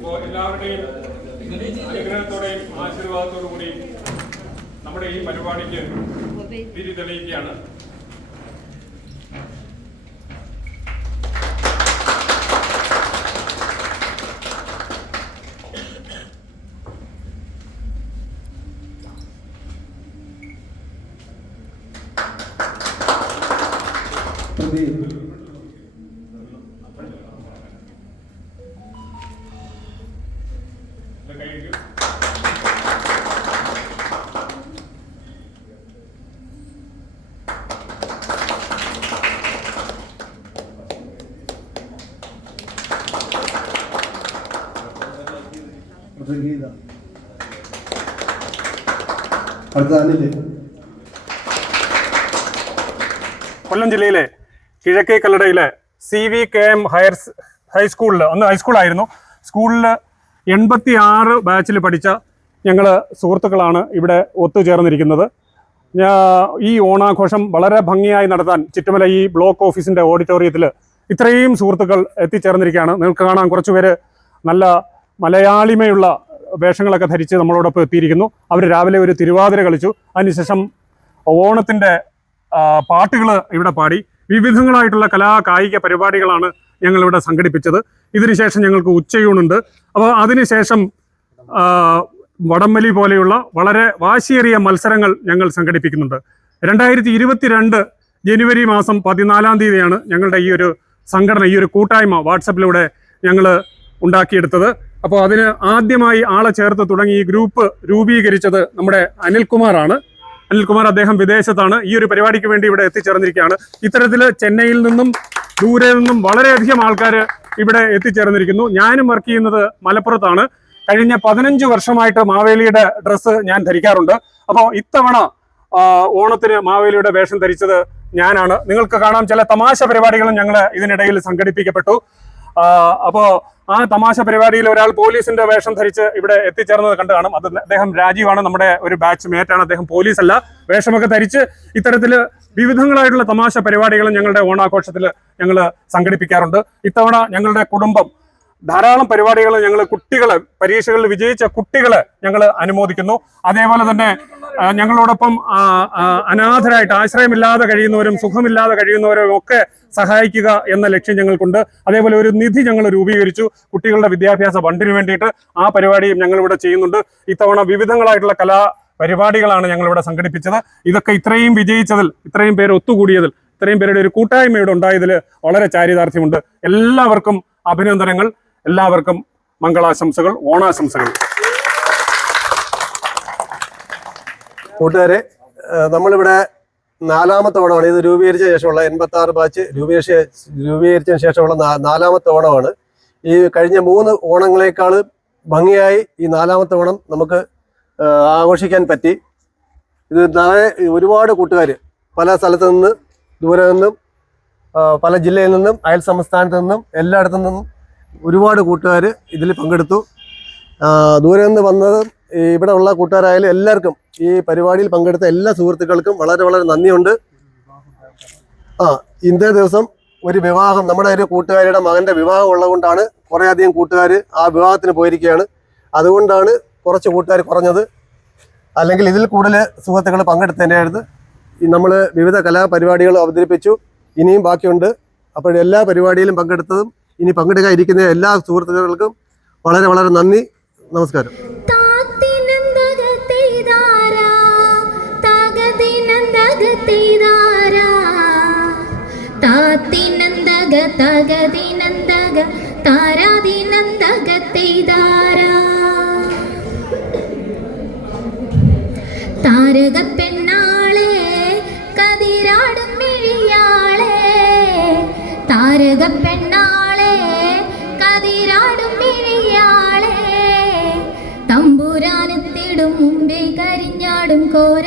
അപ്പോൾ എല്ലാവരുടെയും അനുഗ്രഹത്തോടെയും ആശീർവാദത്തോടു കൂടി നമ്മുടെ ഈ പരിപാടിക്ക് തിരി തെളിയിക്കുകയാണ്. ഇത് കൈയ്ക്ക് സംഗീത അടുത്ത അനിൽ കൊല്ലം ജില്ലയിലെ കിഴക്കേ കല്ലടയിലെ C V K M higher ഹൈസ്കൂളിൽ അന്ന് ഹൈസ്കൂളായിരുന്നു. സ്കൂളിൽ എൺപത്തി ആറ് ബാച്ചിൽ പഠിച്ച ഞങ്ങൾ സുഹൃത്തുക്കളാണ് ഇവിടെ ഒത്തുചേർന്നിരിക്കുന്നത്. ഈ ഓണാഘോഷം വളരെ ഭംഗിയായി നടത്താൻ ചുറ്റുമല ഈ ബ്ലോക്ക് ഓഫീസിന്റെ ഓഡിറ്റോറിയത്തിൽ ഇത്രയും സുഹൃത്തുക്കൾ എത്തിച്ചേർന്നിരിക്കുകയാണ്. നിങ്ങൾക്ക് കാണാൻ കുറച്ചുപേര് നല്ല മലയാളിമയുള്ള വേഷങ്ങളൊക്കെ ധരിച്ച് നമ്മളോടൊപ്പം എത്തിയിരിക്കുന്നു. അവർ രാവിലെ ഒരു തിരുവാതിര കളിച്ചു. അതിനുശേഷം ഓണത്തിന്റെ പാട്ടുകൾ ഇവിടെ പാടി. വിവിധങ്ങളായിട്ടുള്ള കലാ കായിക പരിപാടികളാണ് ഞങ്ങൾ ഇവിടെ സംഘടിപ്പിച്ചത് ഇതിനുശേഷം ഞങ്ങൾക്ക് ഉച്ചയൂണുണ്ട്. അപ്പോൾ അതിനുശേഷം വടംവലി പോലെയുള്ള വളരെ വാശിയേറിയ മത്സരങ്ങൾ ഞങ്ങൾ സംഘടിപ്പിക്കുന്നുണ്ട്. രണ്ടായിരത്തി ഇരുപത്തിരണ്ട് ജനുവരി മാസം പതിനാലാം തീയതിയാണ് ഞങ്ങളുടെ ഈ ഒരു സംഘടന ഈ ഒരു കൂട്ടായ്മ വാട്സപ്പിലൂടെ ഞങ്ങൾ ഉണ്ടാക്കിയെടുത്തത്. അപ്പോൾ അതിന് ആദ്യമായി ആളെ ചേർത്ത് തുടങ്ങി ഈ ഗ്രൂപ്പ് രൂപീകരിച്ചത് നമ്മുടെ അനിൽകുമാറാണ്. അനിൽകുമാർ അദ്ദേഹം വിദേശത്താണ് ഈ ഒരു പരിപാടിക്ക് വേണ്ടി ഇവിടെ എത്തിച്ചേർന്നിരിക്കുകയാണ്. ഇത്തരത്തിൽ ചെന്നൈയിൽ നിന്നും ദൂരെ നിന്നും വളരെയധികം ആൾക്കാർ ഇവിടെ എത്തിച്ചേർന്നിരിക്കുന്നു. ഞാനും വർക്ക് ചെയ്യുന്നത് മലപ്പുറത്താണ്. കഴിഞ്ഞ പതിനഞ്ച് വർഷമായിട്ട് മാവേലിയുടെ ഡ്രസ്സ് ഞാൻ ധരിക്കാറുണ്ട്. അപ്പോൾ ഇത്തവണ ഓണത്തിന് മാവേലിയുടെ വേഷം ധരിച്ചത് ഞാനാണ്. നിങ്ങൾക്ക് കാണാം ചില തമാശ പരിപാടികളും ഞങ്ങൾ ഇതിനിടയിൽ സംഘടിപ്പിക്കപ്പെട്ടു. അപ്പോ ആ തമാശ പരിപാടിയിൽ ഒരാൾ പോലീസിന്റെ വേഷം ധരിച്ച് ഇവിടെ എത്തിച്ചേർന്നത് കണ്ടു കാണും. അത് അദ്ദേഹം രാജീവാണ് നമ്മുടെ ഒരു ബാച്ച് മേറ്റാണ് അദ്ദേഹം പോലീസ് അല്ല വേഷമൊക്കെ ധരിച്ച് ഇത്തരത്തിൽ വിവിധങ്ങളായിട്ടുള്ള തമാശ പരിപാടികളും ഞങ്ങളുടെ ഓണാഘോഷത്തിൽ ഞങ്ങൾ സംഘടിപ്പിക്കാറുണ്ട്. ഇത്തവണ ഞങ്ങളുടെ കുടുംബം ധാരാളം പരിപാടികൾ ഞങ്ങൾ കുട്ടികളെ പരീക്ഷകളിൽ വിജയിച്ച കുട്ടികളെ ഞങ്ങൾ അനുമോദിക്കുന്നു. അതേപോലെ തന്നെ ഞങ്ങളോടൊപ്പം അനാഥരായിട്ട് ആശ്രയമില്ലാതെ കഴിയുന്നവരും സുഖമില്ലാതെ കഴിയുന്നവരും ഒക്കെ സഹായിക്കുക എന്ന ലക്ഷ്യം ഞങ്ങൾക്കുണ്ട്. അതേപോലെ ഒരു നിധി ഞങ്ങൾ രൂപീകരിച്ചു. കുട്ടികളുടെ വിദ്യാഭ്യാസ ഫണ്ടിന് വേണ്ടിയിട്ട് ആ പരിപാടിയും ഞങ്ങൾ ഇവിടെ ചെയ്യുന്നുണ്ട്. ഇത്തവണ വിവിധങ്ങളായിട്ടുള്ള കലാ പരിപാടികളാണ് ഞങ്ങൾ ഇവിടെ സംഘടിപ്പിച്ചത്. ഇതൊക്കെ ഇത്രയും വിജയിച്ചതിൽ ഇത്രയും പേര് ഒത്തുകൂടിയതിൽ ഇത്രയും പേരുടെ ഒരു കൂട്ടായ്മ ഇവിടെ ഉണ്ടായതിൽ വളരെ ചാരിതാർത്ഥ്യമുണ്ട്. എല്ലാവർക്കും അഭിനന്ദനങ്ങൾ. എല്ലാവർക്കും മംഗളാശംസകൾ ഓണാശംസകൾ. കൂട്ടുകാരെ നമ്മളിവിടെ നാലാമത്തെ ഓണമാണ്. ഇത് രൂപീകരിച്ച ശേഷമുള്ള എൺപത്തി ആറ് ബാച്ച് രൂപീകരിച്ച രൂപീകരിച്ചതിന് ശേഷമുള്ള നാലാമത്തെ ഓണമാണ്. ഈ കഴിഞ്ഞ മൂന്ന് ഓണങ്ങളെക്കാൾ ഭംഗിയായി ഈ നാലാമത്തെ ഓണം നമുക്ക് ആഘോഷിക്കാൻ പറ്റി. ഇത് നാളെ ഒരുപാട് കൂട്ടുകാർ പല സ്ഥലത്തു നിന്ന് ദൂരെ നിന്നും പല ജില്ലയിൽ നിന്നും അയൽ സംസ്ഥാനത്തു നിന്നും എല്ലായിടത്തു നിന്നും ഒരുപാട് കൂട്ടുകാർ ഇതിൽ പങ്കെടുത്തു. ദൂരെ നിന്ന് വന്നത് ഇവിടെ ഉള്ള കൂട്ടുകാരായാലും എല്ലാവർക്കും ഈ പരിപാടിയിൽ പങ്കെടുത്ത എല്ലാ സുഹൃത്തുക്കൾക്കും വളരെ വളരെ നന്ദിയുണ്ട്. ആ ഇന്നേ ദിവസം ഒരു വിവാഹം നമ്മുടെ ഒരു കൂട്ടുകാരിയുടെ മകന്റെ വിവാഹം ഉള്ളതുകൊണ്ടാണ് കുറേ അധികം കൂട്ടുകാർ ആ വിവാഹത്തിന് പോയിരിക്കുകയാണ്. അതുകൊണ്ടാണ് കുറച്ച് കൂട്ടുകാർ കുറഞ്ഞത്. അല്ലെങ്കിൽ ഇതിൽ കൂടുതൽ സുഹൃത്തുക്കൾ പങ്കെടുത്തതിനായിരുന്നു. നമ്മൾ വിവിധ കലാപരിപാടികൾ അവതരിപ്പിച്ചു. ഇനിയും ബാക്കിയുണ്ട്. അപ്പോൾ എല്ലാ പരിപാടിയിലും പങ്കെടുത്തതും ഇനി പങ്കെടുക്കാതിരിക്കുന്ന എല്ലാ സുഹൃത്തുക്കൾക്കും വളരെ വളരെ നന്ദി. നമസ്കാരം. തകതിനന്തകത്തെയ്താരാ. താത്തിനന്തക തകതിനന്തക താരാതിനന്തകത്തെയ്താരാ. താരക പെണ്ണാളെ കതിരാടും മിഴിയാളെ താരക പെണ്ണാളെ കതിരാടും മിഴിയാളെ തമ്പുരാനത്തിടും മുമ്പേ കരിഞ്ഞാടും കോര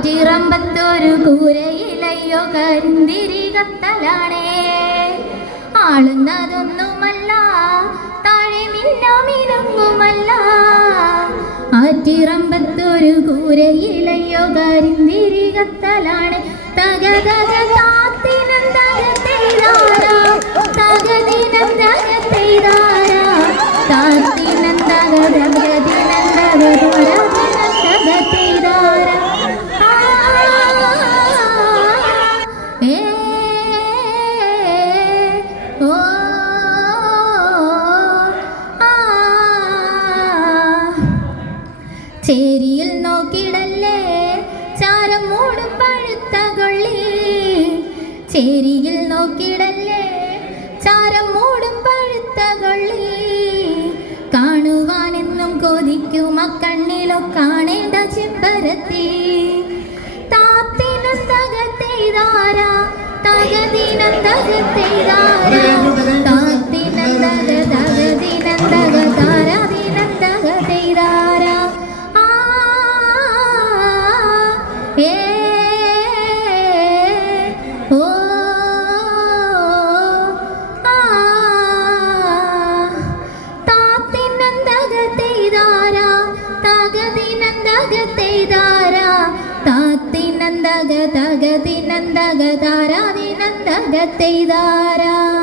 ആറ്റിറമ്പത്തൊരു കൂരയിലയ്യോ കരിന്തിരി കത്തലാണേ. ആളുന്നതൊന്നുമല്ല താഴെ ആറ്റിറമ്പത്തൊരു കൂരയിലയ്യോ കരിന്തിരി കത്തലാണ്. തക തക തെയ്താരാ ചേരിയിൽ നോക്കിടല്ലേ? ചാരം മൂടും പഴുത്ത കൊള്ളി. ചേരിയിൽ നോക്കിടല്ലേ? ചാരം മൂടും പഴുത്ത കൊള്ളി. കാണുവാനെന്നും കൊതിക്കും അക്കണ്ണിലോ കാണേണ്ട ചെമ്പരത്തി. താത്തിനന്തകത്തെയ്താരാ തകദിനന്തകത്തെയ്താരാ താത്തിനന്തക താത്തിനന്തക തകദിനന്തക താരാദിനന്തക തെയ്താരാ